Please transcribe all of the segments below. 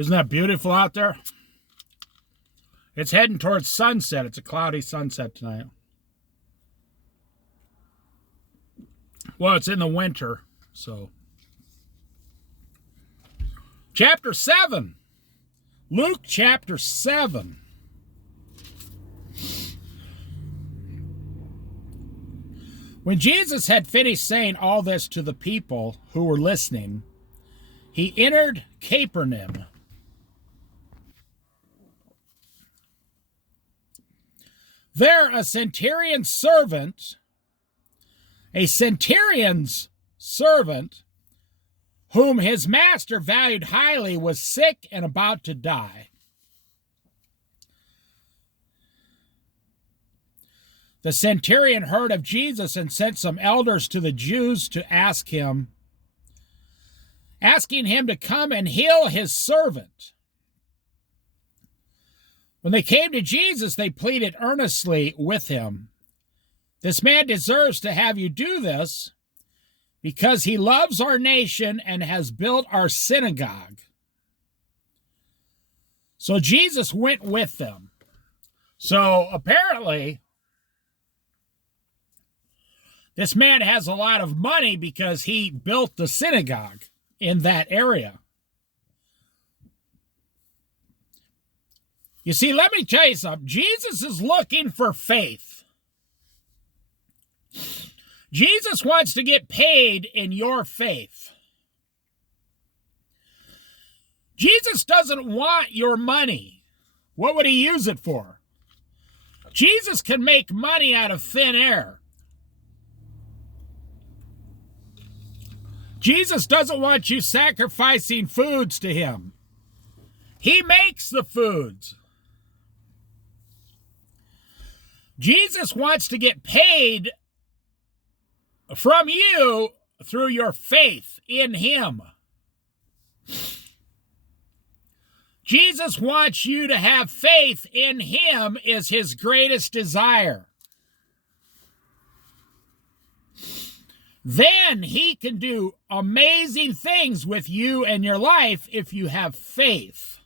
Isn't that beautiful out there? It's heading towards sunset. It's a cloudy sunset tonight. Well, it's in the winter, so. Chapter 7. Luke chapter 7. When Jesus had finished saying all this to the people who were listening, he entered Capernaum. There a centurion's servant, whom his master valued highly, was sick and about to die. The centurion heard of Jesus and sent some elders to the Jews to asking him to come and heal his servant. When they came to Jesus, they pleaded earnestly with him, "This man deserves to have you do this, because he loves our nation and has built our synagogue." So Jesus went with them. So apparently, this man has a lot of money because he built the synagogue in that area. You see, let me tell you something. Jesus is looking for faith. Jesus wants to get paid in your faith. Jesus doesn't want your money. What would he use it for? Jesus can make money out of thin air. Jesus doesn't want you sacrificing foods to him. He makes the foods. Jesus wants to get paid from you through your faith in him. Jesus wants you to have faith in him is his greatest desire. Then he can do amazing things with you and your life if you have faith.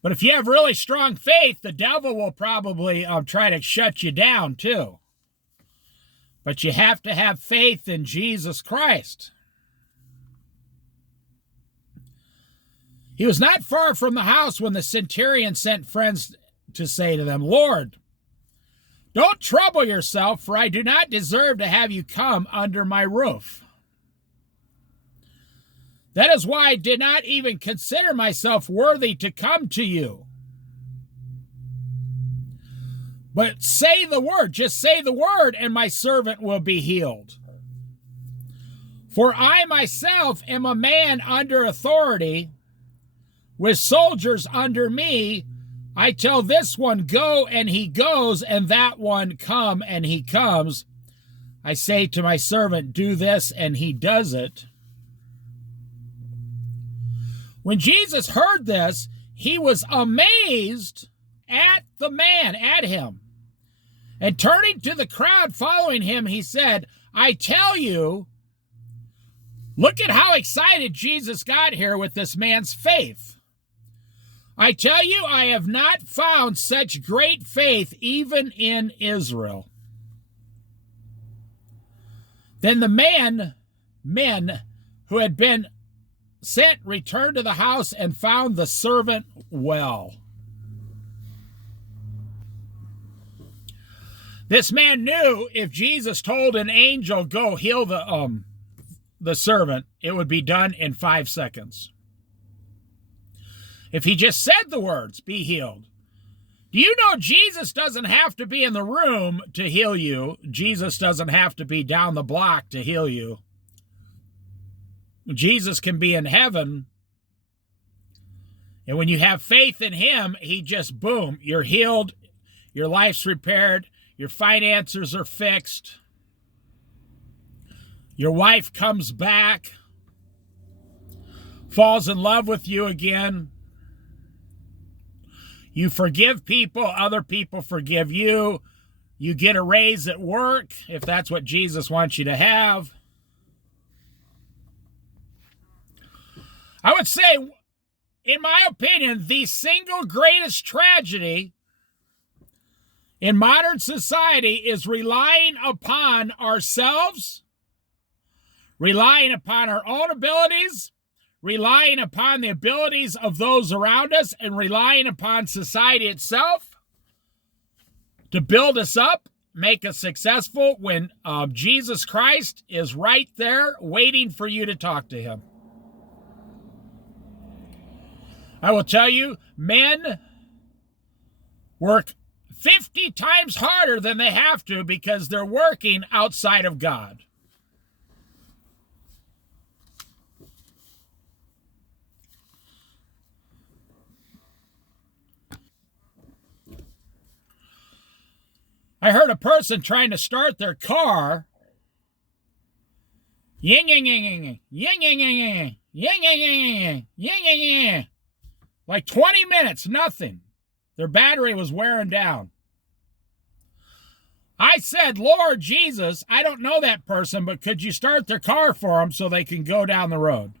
But if you have really strong faith, the devil will probably try to shut you down too. But you have to have faith in Jesus Christ. He was not far from the house when the centurion sent friends to say to them, "Lord, don't trouble yourself, for I do not deserve to have you come under my roof. That is why I did not even consider myself worthy to come to you. But say the word, just say the word, and my servant will be healed. For I myself am a man under authority, with soldiers under me. I tell this one, go, and he goes, and that one, come, and he comes. I say to my servant, do this, and he does it." When Jesus heard this, he was amazed at the man, at him. And turning to the crowd following him, he said, "I tell you," look at how excited Jesus got here with this man's faith. "I tell you, I have not found such great faith even in Israel." Then the men who had been sent returned to the house and found the servant well. This man knew if Jesus told an angel, "Go heal the servant," it would be done in 5 seconds. If he just said the words, "Be healed." Do you know Jesus doesn't have to be in the room to heal you? Jesus doesn't have to be down the block to heal you. Jesus can be in heaven, and when you have faith in him, he just, boom, you're healed, your life's repaired, your finances are fixed, your wife comes back, falls in love with you again, you forgive people, other people forgive you, you get a raise at work, if that's what Jesus wants you to have. I would say, in my opinion, the single greatest tragedy in modern society is relying upon ourselves, relying upon our own abilities, relying upon the abilities of those around us, and relying upon society itself to build us up, make us successful, when Jesus Christ is right there waiting for you to talk to him. I will tell you, men work 50 times harder than they have to because they're working outside of God. I heard a person trying to start their car. Ying, ying, ying, ying, ying, ying, ying, ying, ying, ying, ying, ying, ying, ying. Like 20 minutes, nothing. Their battery was wearing down. I said, Lord Jesus, I don't know that person, but could you start their car for them so they can go down the road?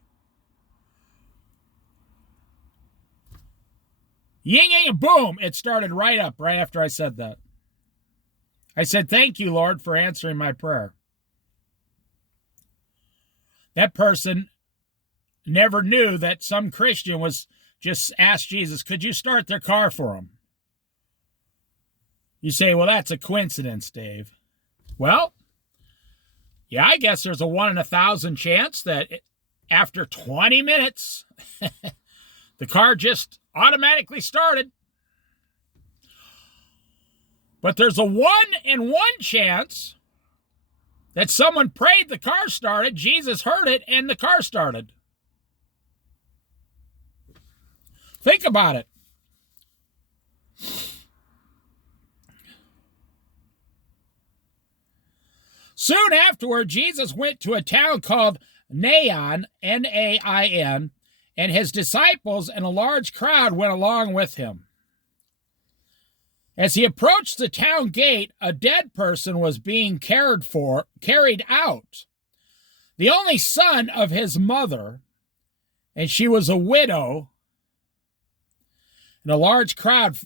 Ying, ying, boom. It started right up right after I said that. I said, thank you, Lord, for answering my prayer. That person never knew that some Christian was just asked Jesus, could you start their car for them? You say, well, that's a coincidence, Dave. Well, yeah, I guess there's a 1 in 1,000 chance that after 20 minutes, the car just automatically started. But there's a 1 in 1 chance that someone prayed, the car started, Jesus heard it, and the car started. Think about it. Soon afterward, Jesus went to a town called Nain, N-A-I-N, and his disciples and a large crowd went along with him. As he approached the town gate, a dead person was being carried out, the only son of his mother, and she was a widow, and a large crowd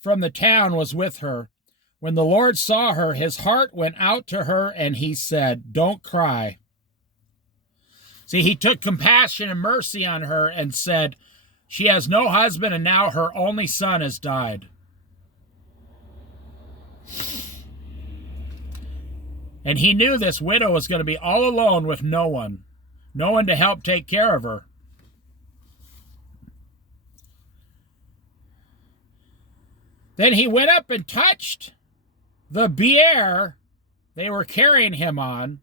from the town was with her. When the Lord saw her, his heart went out to her, and he said, don't cry. See, he took compassion and mercy on her and said, she has no husband, and now her only son has died. And he knew this widow was going to be all alone with no one to help take care of her. Then he went up and touched the bier they were carrying him on,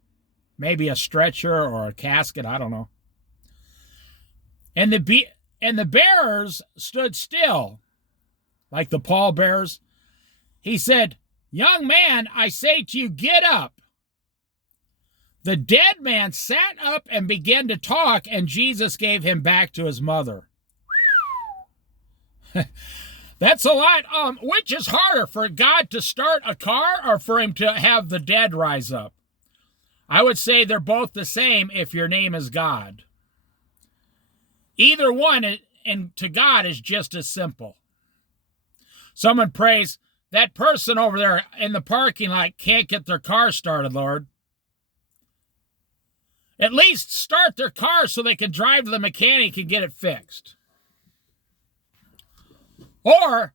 maybe a stretcher or a casket, I don't know. And the bearers stood still, like the pallbearers. He said, young man, I say to you, get up. The dead man sat up and began to talk, and Jesus gave him back to his mother. That's a lot. Which is harder, for God to start a car or for him to have the dead rise up? I would say they're both the same if your name is God. Either one, and to God, is just as simple. Someone prays, that person over there in the parking lot can't get their car started, Lord. At least start their car so they can drive to the mechanic and get it fixed. Or,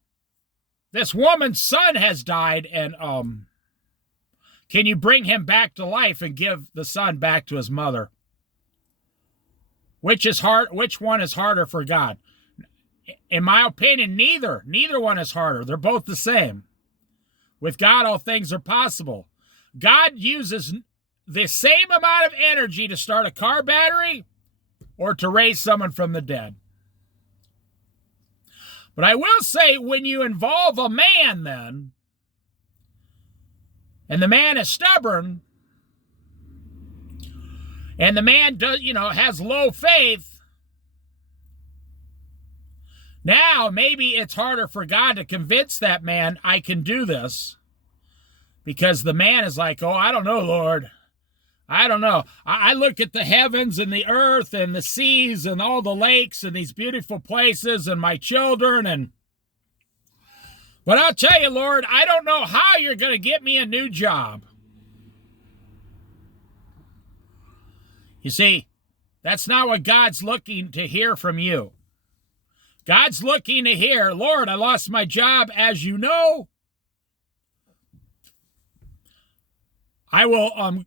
this woman's son has died, and can you bring him back to life and give the son back to his mother? Which one is harder for God? In my opinion, neither one is harder. They're both the same. With God, all things are possible. God uses the same amount of energy to start a car battery or to raise someone from the dead. But I will say, when you involve a man then, and the man is stubborn, and the man has low faith, now maybe it's harder for God to convince that man, I can do this. Because the man is like, oh, I don't know, Lord. I don't know. I look at the heavens and the earth and the seas and all the lakes and these beautiful places and my children. But I'll tell you, Lord, I don't know how you're going to get me a new job. You see, that's not what God's looking to hear from you. God's looking to hear, Lord, I lost my job, as you know. I will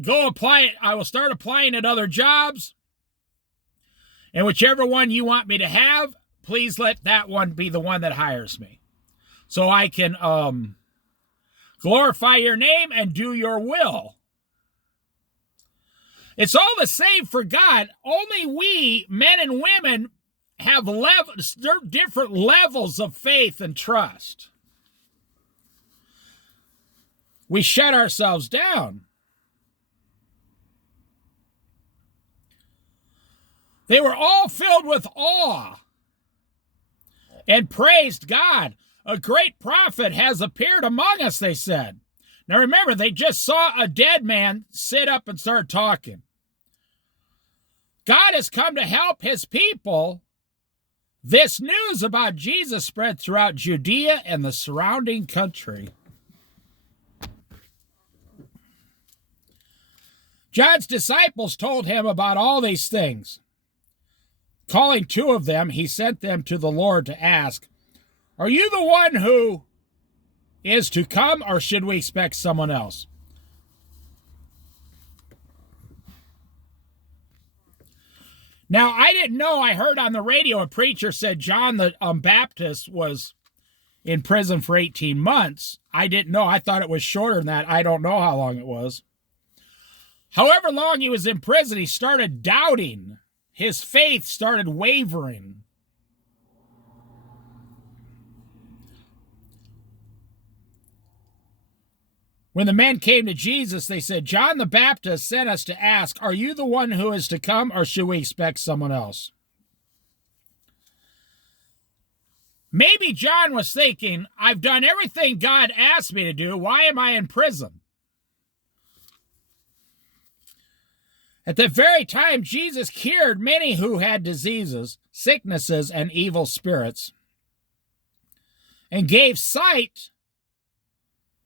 go apply. I will start applying at other jobs. And whichever one you want me to have, please let that one be the one that hires me, so I can glorify your name and do your will. It's all the same for God. Only we, men and women, have different levels of faith and trust. We shut ourselves down. They were all filled with awe and praised God. A great prophet has appeared among us, they said. Now remember, they just saw a dead man sit up and start talking. God has come to help his people. This news about Jesus spread throughout Judea and the surrounding country. John's disciples told him about all these things. Calling two of them, he sent them to the Lord to ask, "Are you the one who is to come, or should we expect someone else?" Now, I didn't know. I heard on the radio a preacher said John the Baptist was in prison for 18 months. I didn't know. I thought it was shorter than that. I don't know how long it was. However long he was in prison, he started doubting. His faith started wavering. When the men came to Jesus, they said, "John the Baptist sent us to ask, are you the one who is to come, or should we expect someone else?" Maybe John was thinking, I've done everything God asked me to do. Why am I in prison? At the very time, Jesus cured many who had diseases, sicknesses, and evil spirits, and gave sight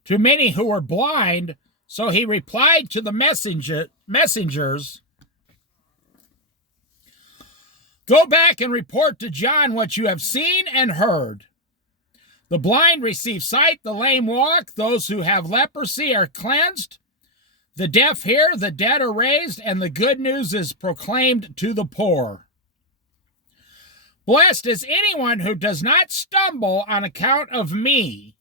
to many who were blind. So he replied to the messengers, "Go back and report to John what you have seen and heard. The blind receive sight, the lame walk, those who have leprosy are cleansed, the deaf hear, the dead are raised, and the good news is proclaimed to the poor. Blessed is anyone who does not stumble on account of me."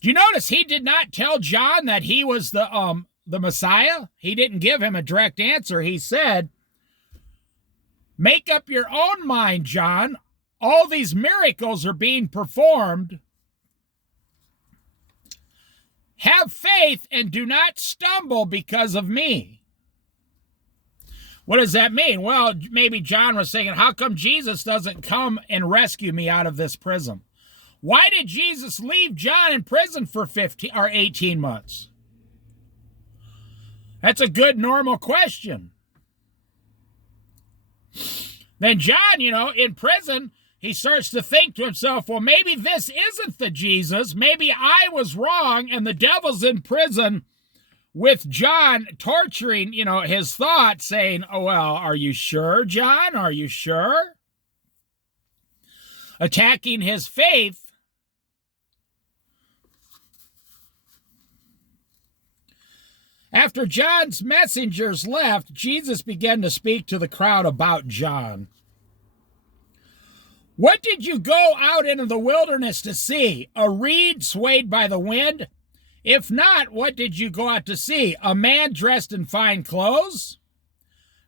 Do you notice he did not tell John that he was the Messiah? He didn't give him a direct answer. He said, "Make up your own mind, John. All these miracles are being performed. Have faith and do not stumble because of me." What does that mean? Well, maybe John was saying, how come Jesus doesn't come and rescue me out of this prison? Why did Jesus leave John in prison for 15 or 18 months? That's a good, normal question. Then John, in prison, he starts to think to himself, well, maybe this isn't the Jesus. Maybe I was wrong, and the devil's in prison with John torturing, his thoughts, saying, "Oh, well, are you sure, John? Are you sure?" Attacking his faith. After John's messengers left, Jesus began to speak to the crowd about John. "What did you go out into the wilderness to see? A reed swayed by the wind? If not, what did you go out to see? A man dressed in fine clothes?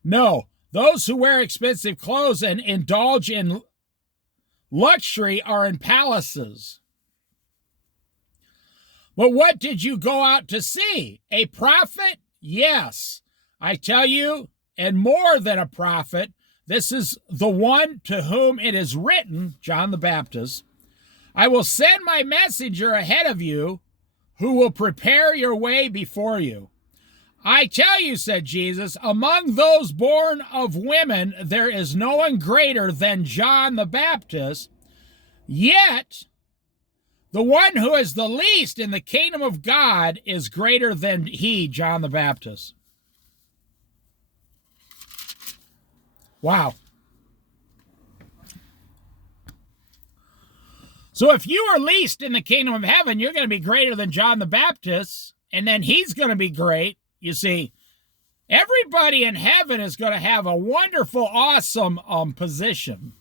No, those who wear expensive clothes and indulge in luxury are in palaces. But what did you go out to see? A prophet? Yes, I tell you, and more than a prophet. This is the one to whom it is written," John the Baptist, "I will send my messenger ahead of you, who will prepare your way before you. I tell you, said Jesus, among those born of women, there is no one greater than John the Baptist, yet the one who is the least in the kingdom of God is greater than he, John the Baptist. Wow. So if you are least in the kingdom of heaven, you're going to be greater than John the Baptist, and then he's going to be great. You see, everybody in heaven is going to have a wonderful, awesome position.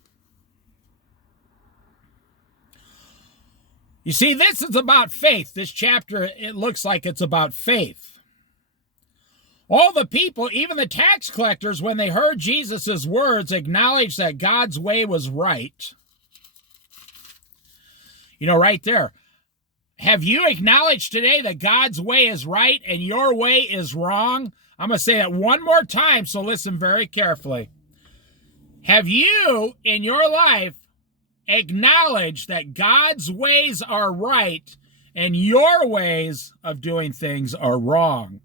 You see, this is about faith. This chapter, it looks like it's about faith. All the people, even the tax collectors, when they heard Jesus' words, acknowledged that God's way was right. You know, right there. Have you acknowledged today that God's way is right and your way is wrong? I'm going to say that one more time, so listen very carefully. Have you, in your life, acknowledged that God's ways are right and your ways of doing things are wrong?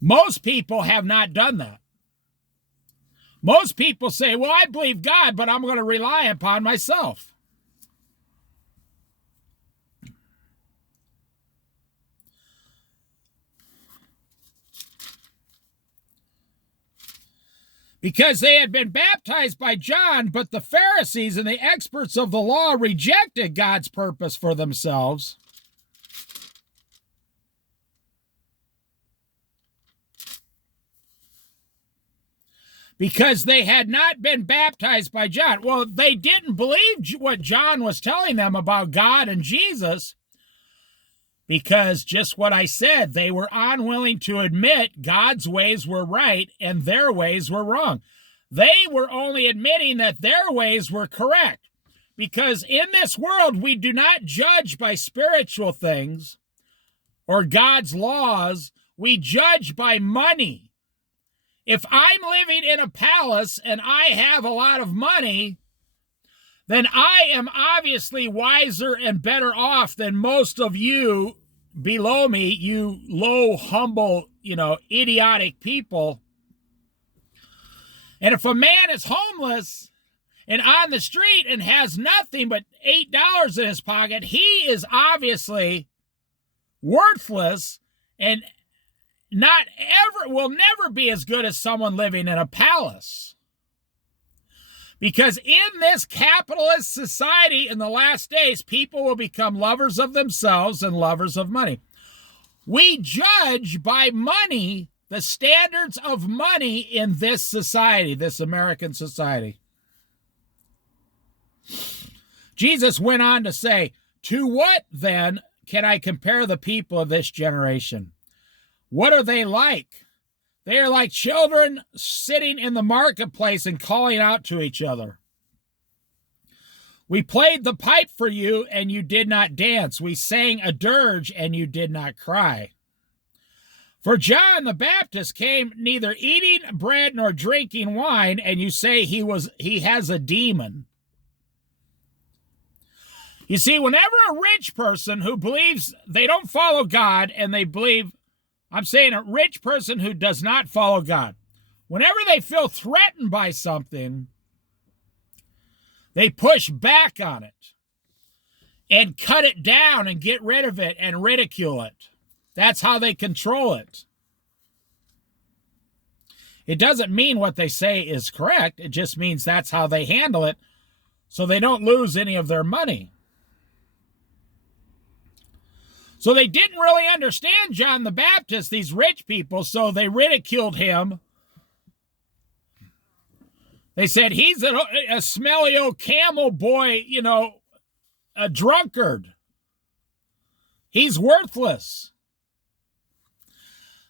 Most people have not done that. Most people say, well, I believe God, but I'm going to rely upon myself. Because they had been baptized by John, but the Pharisees and the experts of the law rejected God's purpose for themselves. Because they had not been baptized by John. Well, they didn't believe what John was telling them about God and Jesus, because just what I said, they were unwilling to admit God's ways were right and their ways were wrong. They were only admitting that their ways were correct. Because in this world, we do not judge by spiritual things or God's laws. We judge by money. If I'm living in a palace and I have a lot of money, then I am obviously wiser and better off than most of you below me, you low, humble, idiotic people. And if a man is homeless and on the street and has nothing but $8 in his pocket, he is obviously worthless and will never be as good as someone living in a palace. Because in this capitalist society in the last days, people will become lovers of themselves and lovers of money. We judge by money, the standards of money in this society, this American society. Jesus went on to say, to what then can I compare the people of this generation? What are they like? They are like children sitting in the marketplace and calling out to each other. We played the pipe for you, and you did not dance. We sang a dirge, and you did not cry. For John the Baptist came neither eating bread nor drinking wine, and you say he has a demon. You see, whenever a rich person who believes they don't follow God, and they believe, I'm saying a rich person who does not follow God, whenever they feel threatened by something, they push back on it and cut it down and get rid of it and ridicule it. That's how they control it. It doesn't mean what they say is correct. It just means that's how they handle it so they don't lose any of their money. So they didn't really understand John the Baptist, these rich people, so they ridiculed him. They said, he's a smelly old camel boy, a drunkard. He's worthless.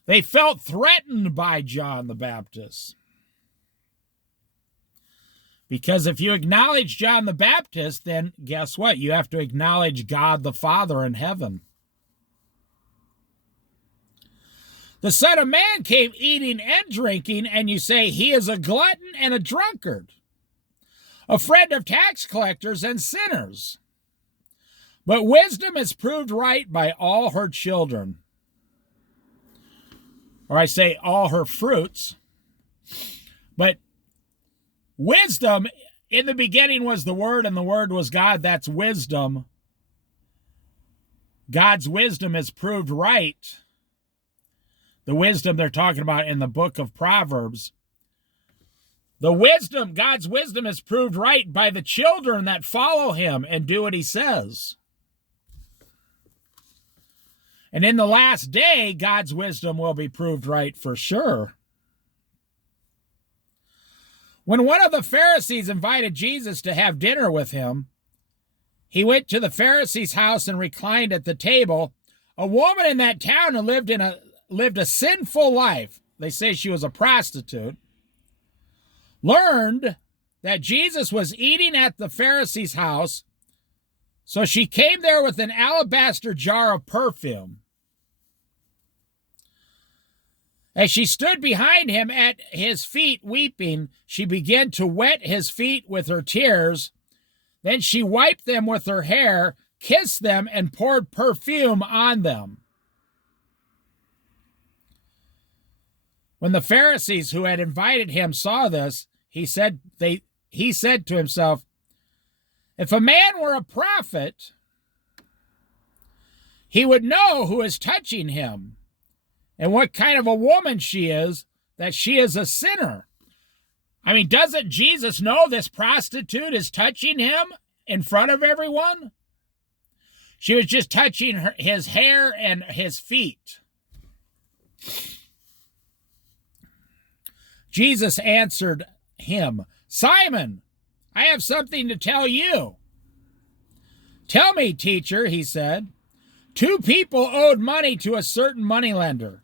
They felt threatened by John the Baptist. Because if you acknowledge John the Baptist, then guess what? You have to acknowledge God the Father in heaven. The Son of Man came eating and drinking, and you say he is a glutton and a drunkard, a friend of tax collectors and sinners. But wisdom is proved right by all her children. Or I say all her fruits. But wisdom, in the beginning was the Word, and the Word was God. That's wisdom. God's wisdom is proved right. The wisdom they're talking about in the book of Proverbs. The wisdom, God's wisdom is proved right by the children that follow him and do what he says. And in the last day, God's wisdom will be proved right for sure. When one of the Pharisees invited Jesus to have dinner with him, he went to the Pharisee's house and reclined at the table. A woman in that town who lived a sinful life, they say she was a prostitute, learned that Jesus was eating at the Pharisee's house, so she came there with an alabaster jar of perfume. As she stood behind him at his feet weeping, she began to wet his feet with her tears. Then she wiped them with her hair, kissed them, and poured perfume on them. When the Pharisees who had invited him saw this, he said to himself, "If a man were a prophet, he would know who is touching him and what kind of a woman she is, that she is a sinner." I mean, doesn't Jesus know this prostitute is touching him in front of everyone? She was just touching his hair and his feet. Jesus answered him, "Simon, I have something to tell you." "Tell me, teacher," he said. "Two people owed money to a certain moneylender.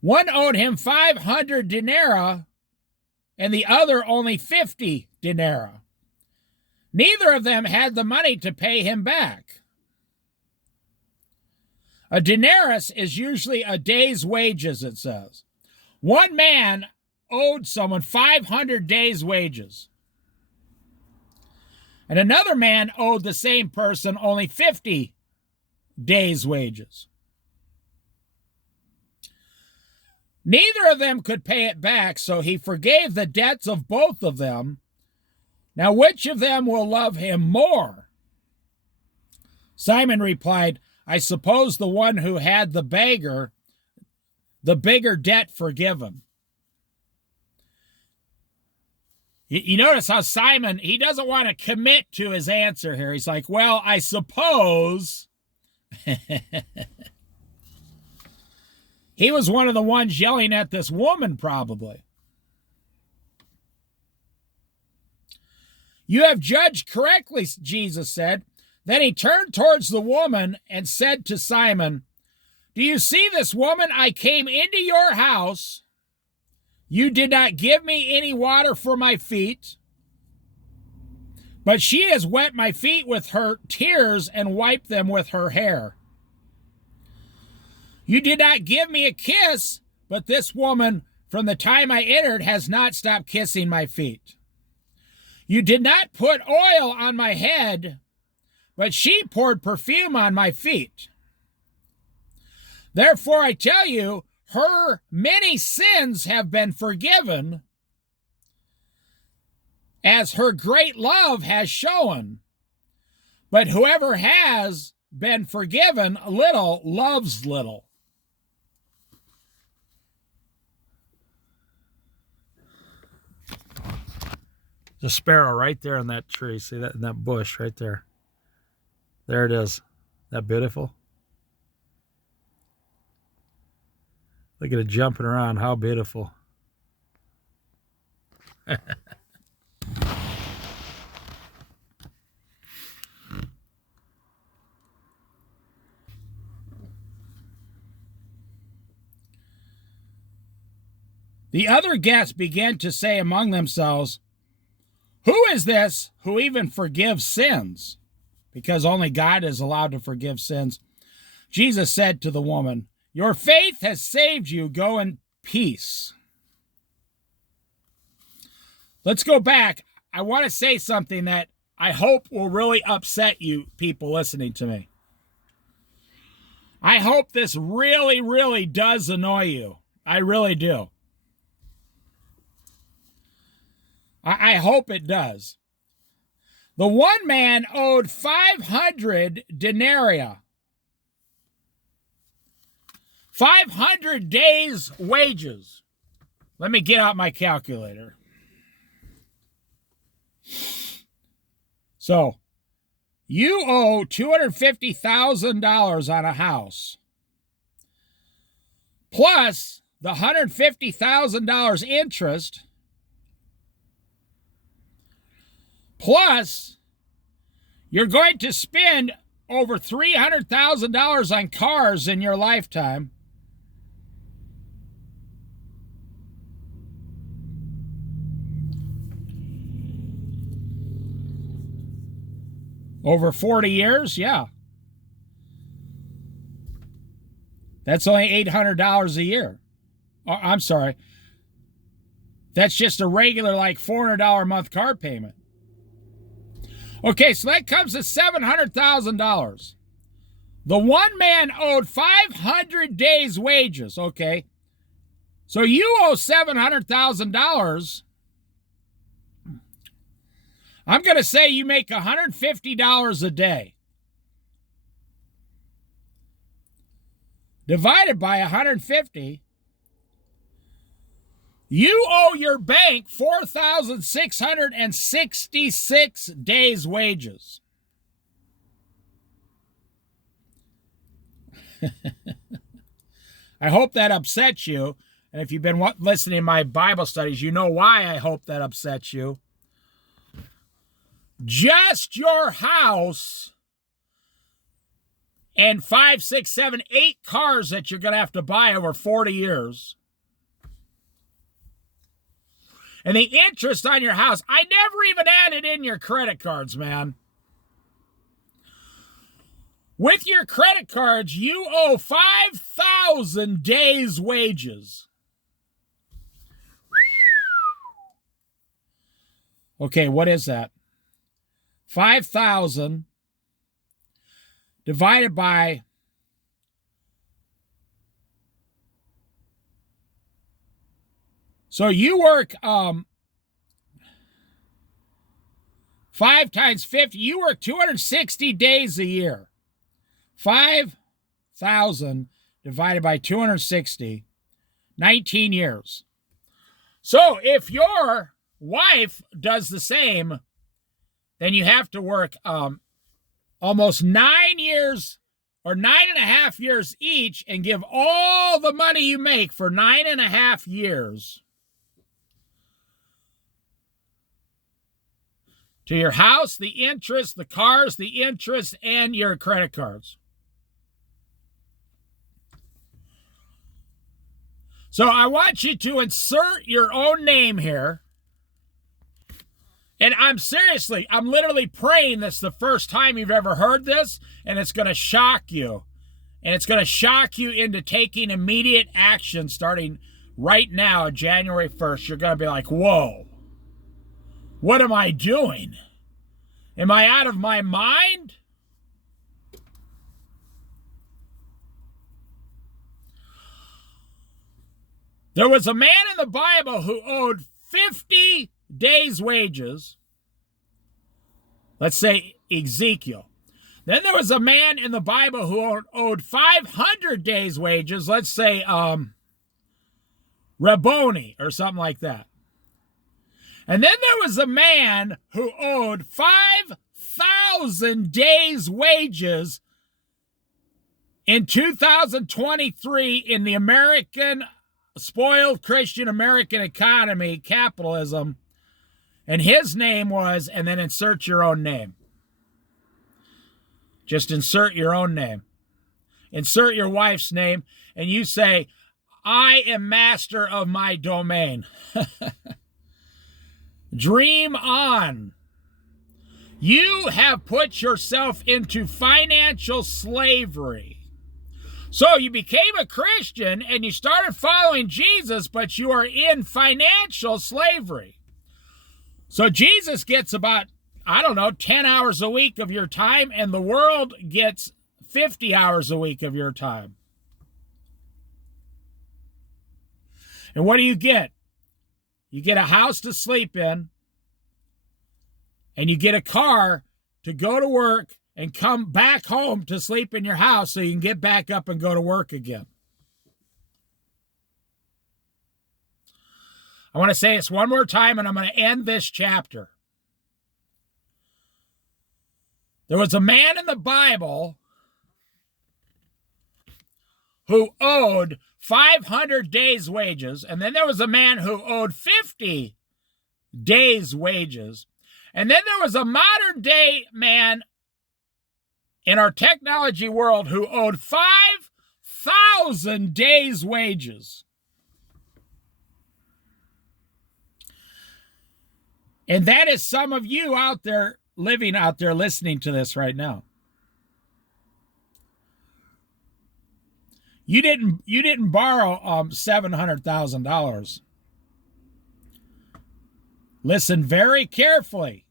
One owed him 500 denarii, and the other only 50 denarii. Neither of them had the money to pay him back. A denarius is usually a day's wages, it says. One man owed someone 500 days' wages. And another man owed the same person only 50 days' wages. Neither of them could pay it back, so he forgave the debts of both of them. Now, which of them will love him more?" Simon replied, "I suppose the one who had the bigger debt forgiven." You notice how Simon, he doesn't want to commit to his answer here. He's like, well, I suppose. He was one of the ones yelling at this woman, probably. "You have judged correctly," Jesus said. Then he turned towards the woman and said to Simon, "Do you see this woman? I came into your house. You did not give me any water for my feet, but she has wet my feet with her tears and wiped them with her hair. You did not give me a kiss, but this woman, from the time I entered, has not stopped kissing my feet. You did not put oil on my head, but she poured perfume on my feet. Therefore, I tell you, her many sins have been forgiven, as her great love has shown. But whoever has been forgiven little loves little." The sparrow right there in that tree. See that in that bush right there? There it is. Isn't that beautiful? Look at it jumping around. How beautiful. The other guests began to say among themselves, "Who is this who even forgives sins?" Because only God is allowed to forgive sins. Jesus said to the woman, "Your faith has saved you. Go in peace." Let's go back. I want to say something that I hope will really upset you people listening to me. I hope this really, really does annoy you. I really do. I hope it does. The one man owed 500 denarii. 500 days' wages. Let me get out my calculator. So, you owe $250,000 on a house, plus the $150,000 interest, plus you're going to spend over $300,000 on cars in your lifetime. Over 40 years, yeah. That's only $800 a year. Oh, I'm sorry. That's just a regular, like, $400 a month car payment. Okay, so that comes to $700,000. The one man owed 500 days' wages, okay? So you owe $700,000. I'm going to say you make $150 a day. Divided by 150, you owe your bank 4,666 days' wages. I hope that upsets you. And if you've been listening to my Bible studies, you know why I hope that upsets you. Just your house and 5, 6, 7, 8 cars that you're going to have to buy over 40 years. And the interest on your house, I never even added in your credit cards, man. With your credit cards, you owe 5,000 days' wages. Okay, what is that? 5,000 divided by so you work 5 times 50, you work 260 days a year. 5,000 divided by 260, 19 years. So if your wife does the same, then you have to work almost 9 years or 9.5 years each and give all the money you make for 9.5 years to your house, the interest, the cars, the interest, and your credit cards. So I want you to insert your own name here. And I'm literally praying this the first time you've ever heard this, and it's going to shock you. And it's going to shock you into taking immediate action starting right now, January 1st. You're going to be like, whoa, what am I doing? Am I out of my mind? There was a man in the Bible who owed 50 days' wages. Let's say Ezekiel. Then there was a man in the Bible who owed 500 days' wages. Let's say Rabboni or something like that. And then there was a man who owed 5,000 days' wages in 2023 in the American spoiled Christian American economy, capitalism. And his name was, and then insert your own name. Just insert your own name. Insert your wife's name, and you say, I am master of my domain. Dream on. You have put yourself into financial slavery. So you became a Christian and you started following Jesus, but you are in financial slavery. So Jesus gets about I don't know, 10 hours a week of your time, and the world gets 50 hours a week of your time. And what do you get? You get a house to sleep in, and you get a car to go to work and come back home to sleep in your house so you can get back up and go to work again. I want to say this one more time, and I'm going to end this chapter. There was a man in the Bible who owed 500 days' wages, and then there was a man who owed 50 days' wages, and then there was a modern-day man in our technology world who owed 5,000 days' wages. And that is some of you out there, living out there, listening to this right now. You didn't borrow $700,000. Listen very carefully.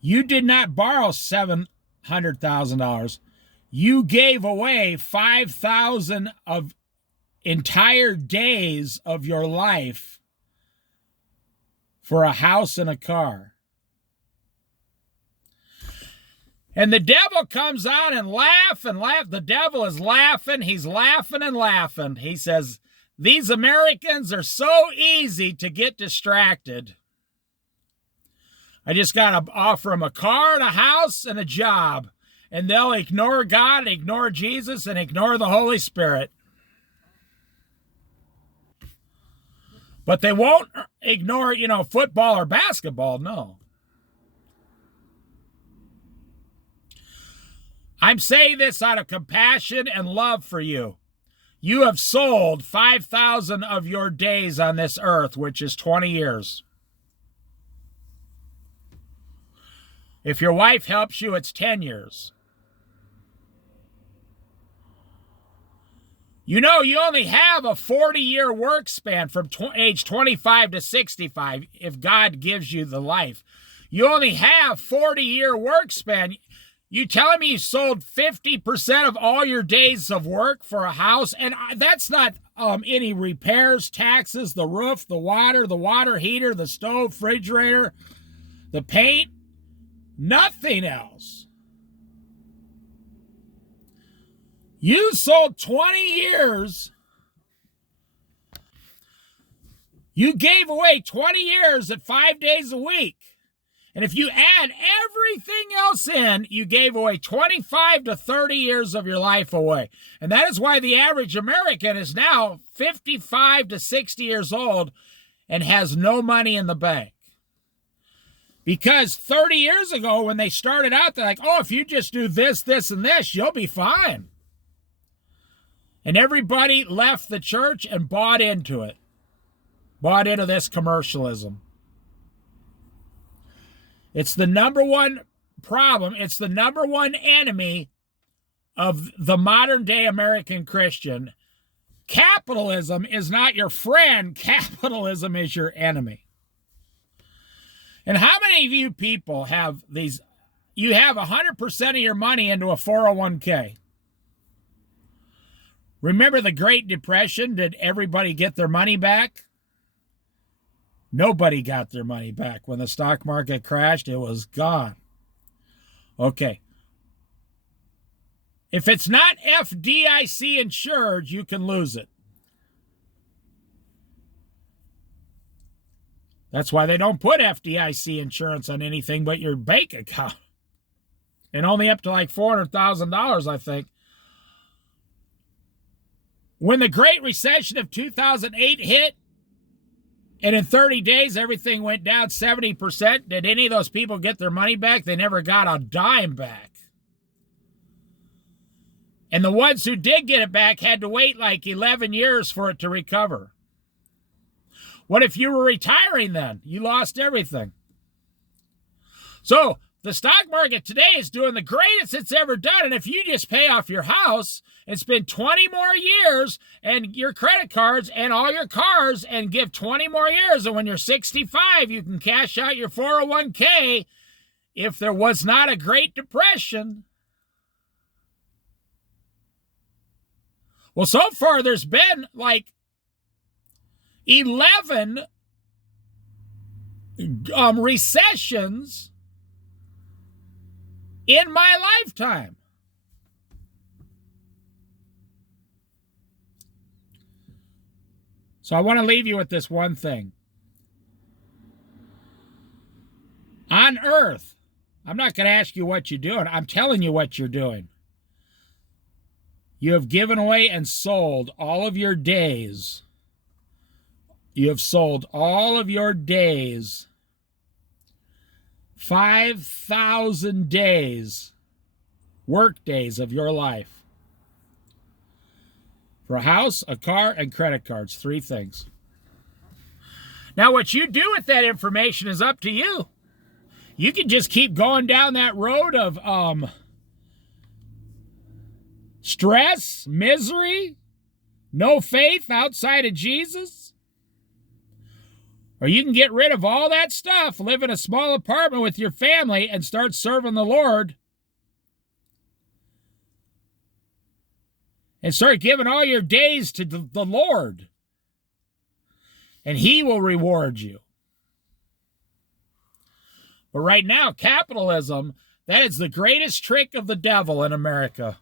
You did not borrow $700,000. You gave away 5,000 of entire days of your life for a house and a car. And the devil comes out and laugh and laugh. The devil is laughing. He's laughing and laughing. He says, these Americans are so easy to get distracted. I just got to offer them a car and a house and a job. And they'll ignore God, ignore Jesus, and ignore the Holy Spirit. But they won't ignore, football or basketball, no. I'm saying this out of compassion and love for you. You have sold 5,000 of your days on this earth, which is 20 years. If your wife helps you, it's 10 years. You only have a 40-year work span from age 25 to 65 if God gives you the life. You only have 40-year work span. You telling me you sold 50% of all your days of work for a house? And that's not any repairs, taxes, the roof, the water heater, the stove, refrigerator, the paint, nothing else. You sold 20 years. You gave away 20 years at 5 days a week. And if you add everything else in, you gave away 25 to 30 years of your life away. And that is why the average American is now 55 to 60 years old and has no money in the bank. Because 30 years ago, when they started out, they're like, oh, if you just do this, this, and this, you'll be fine. And everybody left the church and bought into it. Bought into this commercialism. It's the number one problem. It's the number one enemy of the modern day American Christian. Capitalism is not your friend. Capitalism is your enemy. And how many of you people have these? You have 100% of your money into a 401k. Remember the Great Depression? Did everybody get their money back? Nobody got their money back. When the stock market crashed, it was gone. Okay. If it's not FDIC insured, you can lose it. That's why they don't put FDIC insurance on anything but your bank account. And only up to like $400,000, I think. When the Great Recession of 2008 hit, and in 30 days everything went down 70%, did any of those people get their money back? They never got a dime back. And the ones who did get it back had to wait like 11 years for it to recover. What if you were retiring then? You lost everything. So the stock market today is doing the greatest it's ever done. And if you just pay off your house and spend 20 more years and your credit cards and all your cars and give 20 more years, and when you're 65, you can cash out your 401k if there was not a Great Depression. Well, so far there's been like 11 recessions in my lifetime. So I want to leave you with this one thing. On earth, I'm not going to ask you what you're doing. I'm telling you what you're doing. You have given away and sold all of your days. You have sold all of your days. 5,000 days, work days of your life. For a house, a car, and credit cards. 3 things. Now, what you do with that information is up to you. You can just keep going down that road of stress, misery, no faith outside of Jesus. Or you can get rid of all that stuff, live in a small apartment with your family, and start serving the Lord. And start giving all your days to the Lord. And He will reward you. But right now, capitalism, that is the greatest trick of the devil in America.